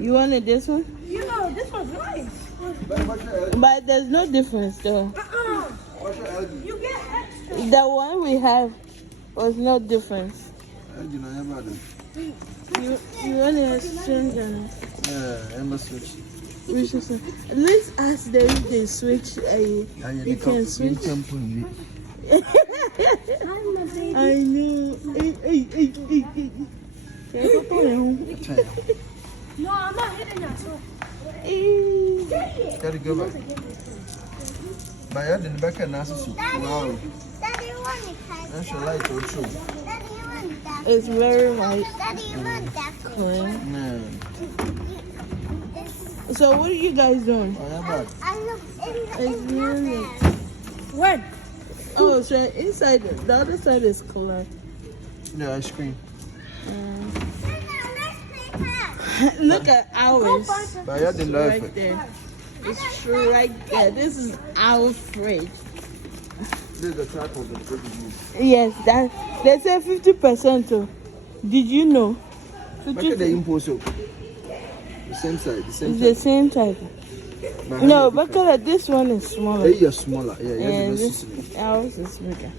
You wanted this one? Yeah, this one's nice. But there's no difference though. You get extra. The one we have was no difference. You want to exchange on it? Yeah, I must switch. Let's ask them if they switch. You can switch. I know. No, I'm not hitting that. So. Gotta go back. But I didn't back and ask you. Wow. Daddy, you want it? That's your light or true. Daddy, you want that? It's very white. Daddy, you want that? Clean. Yeah. So what are you guys doing? Oh, yeah, but. I look It's really. When? Oh, so inside the other side is clear. Yeah, ice cream. Look at ours. But I didn't like Right it. there. It's right there. This is our fridge. This is the type of the fridge you use. Yes, that they say 50% too. Did you know? Look at the impulse. The same side, the same It's the same type. No, but look at this one is smaller. They are smaller. Yeah, yeah. And this, ours is bigger.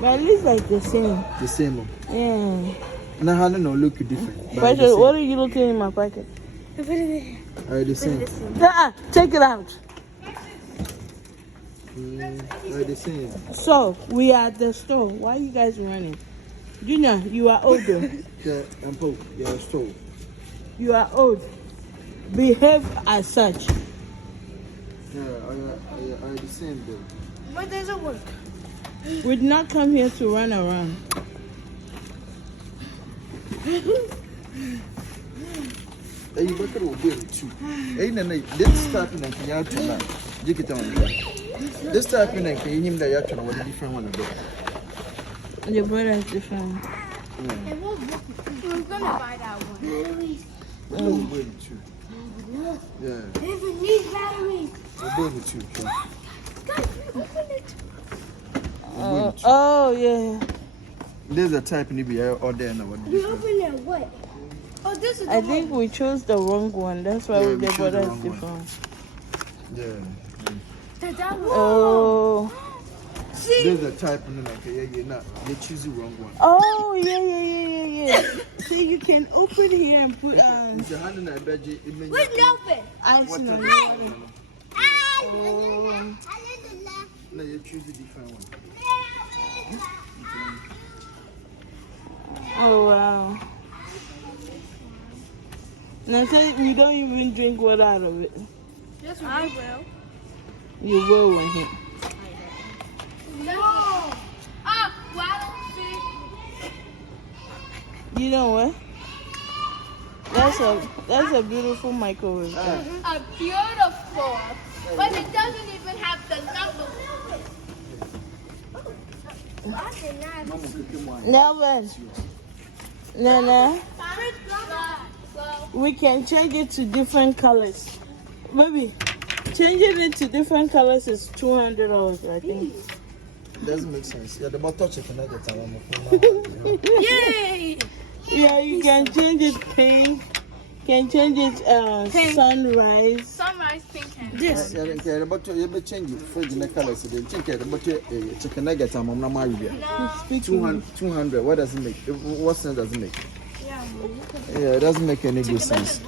But it looks like the same. The same one. Yeah. Now, how do you look different? But what are you looking in my pocket? Are the same? Take it out. Are the same? So, we are at the store. Why are you guys running? Junior, you are older. Yeah, I'm poor. Yeah, store. You are old. Behave as such. Yeah, are the same though. What does it work? We did not come here to run around. Hey, you better will be too. Hey, no, this type in a Kayatuna. You get on this type in a Kayim that Yatuna was a different one. Your brother is different. We're gonna buy that one. We'll be too. Yeah. If it needs batteries. We'll be too. Guys, open it. Oh, yeah. There's a type in the or there now. We open it what? Oh, this is the I think we chose the wrong one. That's why Yeah, we the chose brother the is wrong different. Yeah. that one. Oh. See? There's a type in like you're not. You choose the wrong one. Oh, yeah. So you can open here and put It's a hand in a bed. Where's Nelson? ice What in time? it. No, you choose a different one. Oh, wow. Now say we don't even drink water out of it. Yes, I will. You will when he. No. You know what? That's a beautiful microwave. A beautiful, but it doesn't even have the number. Nelvin. Nana, we can change it to different colors. Baby, changing it to different colors is $200, I think. Doesn't make sense. Yeah, the motor chicken nuggets are on Yay! Yeah, you can change it pink. Can change it sunrise. Sunrise pink and This. Yeah, the motor you may change it for the colors. Then change the motor chicken nuggets are on Maria. 200. What does it make? What sense does it make? Yeah, it doesn't make any good sense.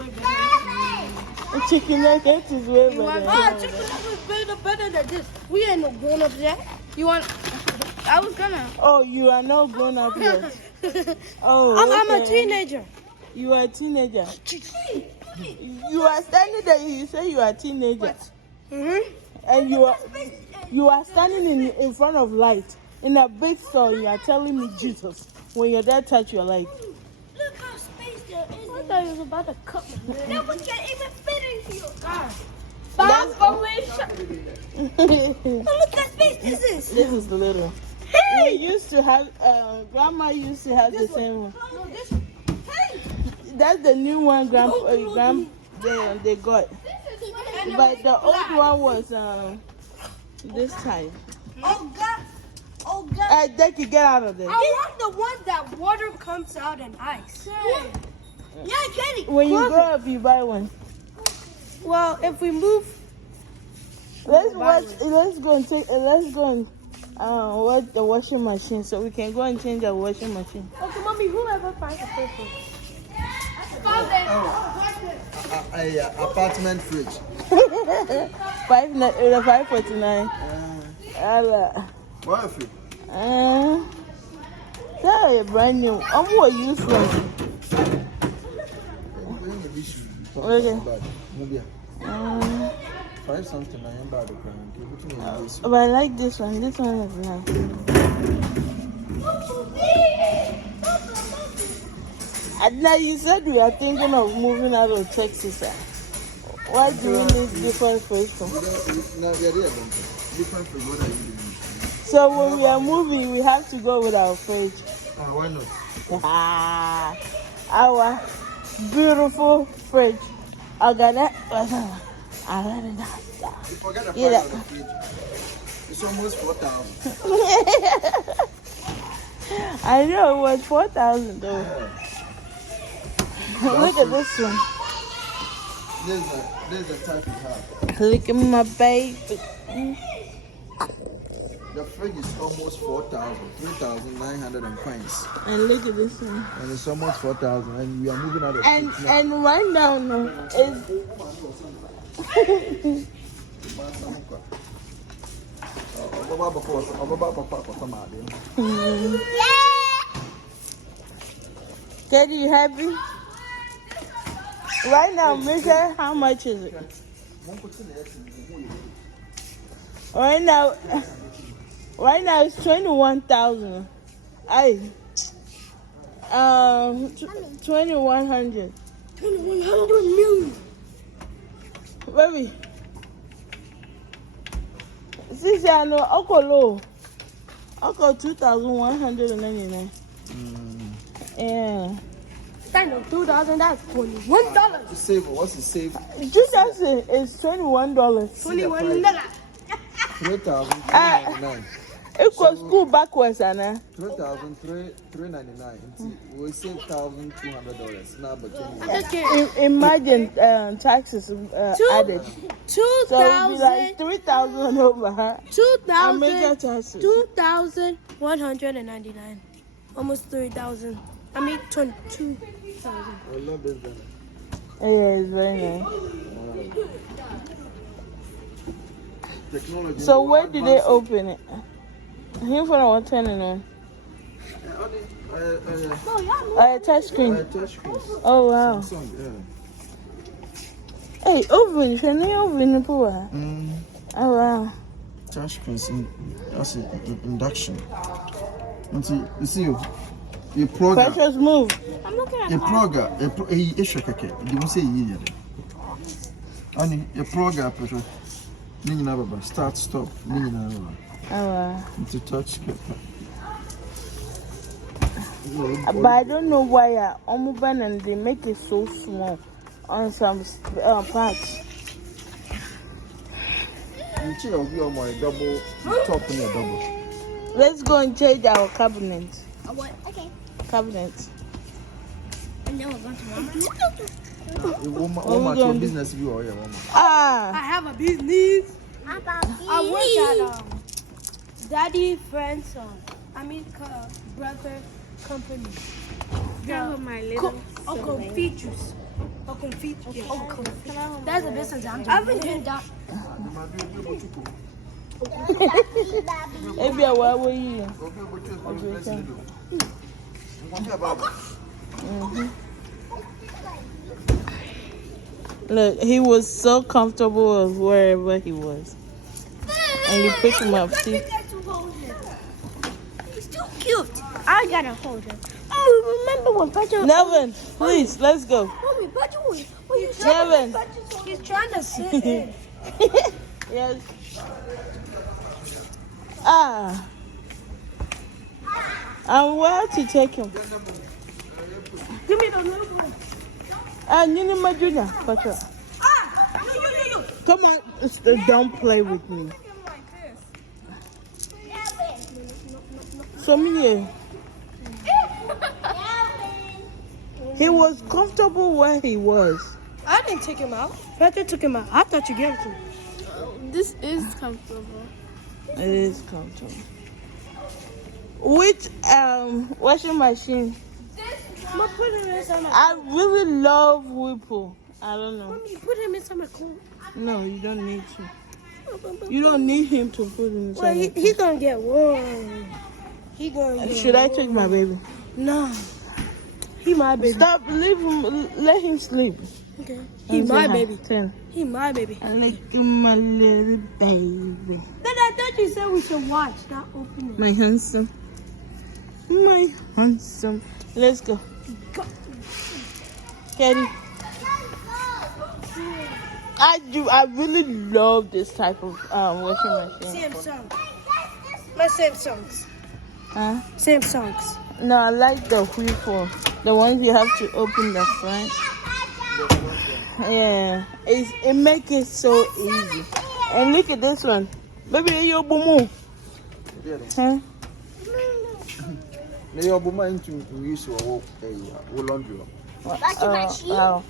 A chicken nugget is way better. Oh, chicken nuggets better than this. We ain't no grown ups yet. you want? I was gonna. Oh, you are not grown up yet. Oh, I'm a okay. teenager. You are a teenager. You are standing there. You say you are a teenager, and you are standing in front of light in a big store. You are telling me Jesus when your dad touch your light. Look how space there is. I thought he was about to cut me. No one can even fit into you. That's Look that space this is. This is little. We used to have. Grandma used to have the same one. No, this one. Hey! That's the new one. They got. But the old one was this time. Oh God! Oh God! They could get out of there. I want the one that water comes out and ice. Yeah, Kenny. When you grow up, you buy one. Well, if we move, Let's go and watch the washing machine so we can go and change our washing machine. okay, mommy, whoever finds the first one. Apartment fridge. 549. Allah. What if you? That is brand new. I'm more useless. Okay. Five something I am bad. But I like this one. This one is nice. And now you said we are thinking of moving out of Texas. Why do you need different fridge? No, different from what I do. So when we are moving, we have to go with our fridge. Why not? Our beautiful fridge. I got it. You forgot the price Yeah. of the fridge. It's almost 4,000. I know it was 4,000 though. Look at this one. There's the type you have. Look at my baby. The fridge is almost 4,000, 3,900 and coins. And look at this one. And it's almost 4,000 and we are moving out of And fridge now. and right now no is Get you happy? Right now, measure how much is it? Right now it's 21,000. 2,100. 100 million. Baby. Since I know Okolo. Oko 2,199. Yeah. That's no 2,000. That's $21. Save, what's the save? Jesus is $21. $21. 3,399. It was school backwards, Anna. 3,399. We save $1,200 now, but Imagine taxes added. So it will be like 2,000. 3,000 over. And major taxes. 2,199. Almost 3,000. I mean 22,000. I love this done. Yeah, it's very nice. Technology. So where did they open it? Here for our turning on. Touch screen. Touch screen. Oh wow. Samsung, yeah. Hey, oven. Can you oven the pool? Oh wow. Touch screen. That's induction. You see, you program. Precious move. I'm looking at A program. You won't say you. Only a program. Start, stop. Oh wow. To touch screen. But I don't know why Omuban and they make it so small on some parts. Will be on my double top and a double. Let's go and change our cabinet. what? Okay. Cabinet. And then we're going to Walmart. Woman, your business view or your woman. Ah. I have a business. How about I work you? at Daddy Friend's brother company. my little Uncle Features. Uncle Features. That's a business I'm doing. I've been doing that. Maybe why were you? Look, he was so comfortable wherever he was. And you pick him up, see? He's too cute. I gotta hold him. Oh, remember when Patrick... Nevin, please, let's go. Mommy, Patrick, Nevin. he's trying to sit in. Yes. Ah. And where to take him? Give me the little one. And you need my junior, Patrick. Come on, don't play with me. So many. He was comfortable where he was. I didn't take him out. Petra took him out. I thought you gave him to me. This is comfortable. It is comfortable. Which washing machine? Mom, put him inside my I really love Whirlpool. I don't know. Mommy, put him inside my coat. No, you don't need to. You don't need him to put him Well, inside. he's gonna get warm. He gonna get Should I take my baby? No. He my baby. Stop, leave him, let him sleep. Okay. He my baby. 10. He my baby. I like my little baby. Then I thought you said we should watch, not open it. My handsome. My handsome. Let's go. Katie. I really love this type of washing machine. Samsung. My Samsungs. Huh? Samsungs. No, I like the Whirlpool. The ones you have to open the front. Yeah, it makes it so easy. And look at this one. Baby, you're boom. Huh? Your woman to use your laundry. Wow.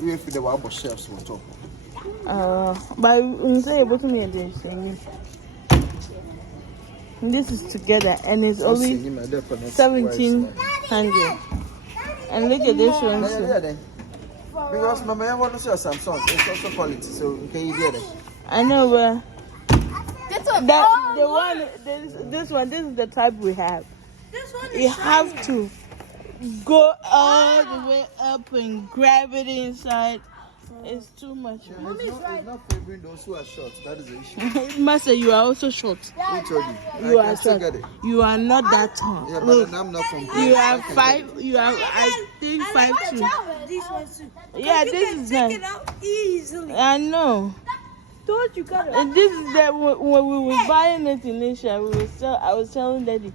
We have the wabo shelves on top. But you say about me and this is together and it's only 1,700. And look at this one too. Because Mama, I want to see a Samsung. It's also quality, so can you get it? I know, but This one. this is the type we have. This one You have to go all the way up and grab it inside. It's too much. It's not favoring those who are short. That is the issue. Master, you are also short. Who told you? You I are can still short. get it. You are not that tall. Yeah, but Look, I'm not from. you are 5. You are, I think, 5'2". These ones too. Yeah, You this can is take nice. it out easily. I know. Don't you got it? And this is that when we were buying it in Asia, I was telling Daddy,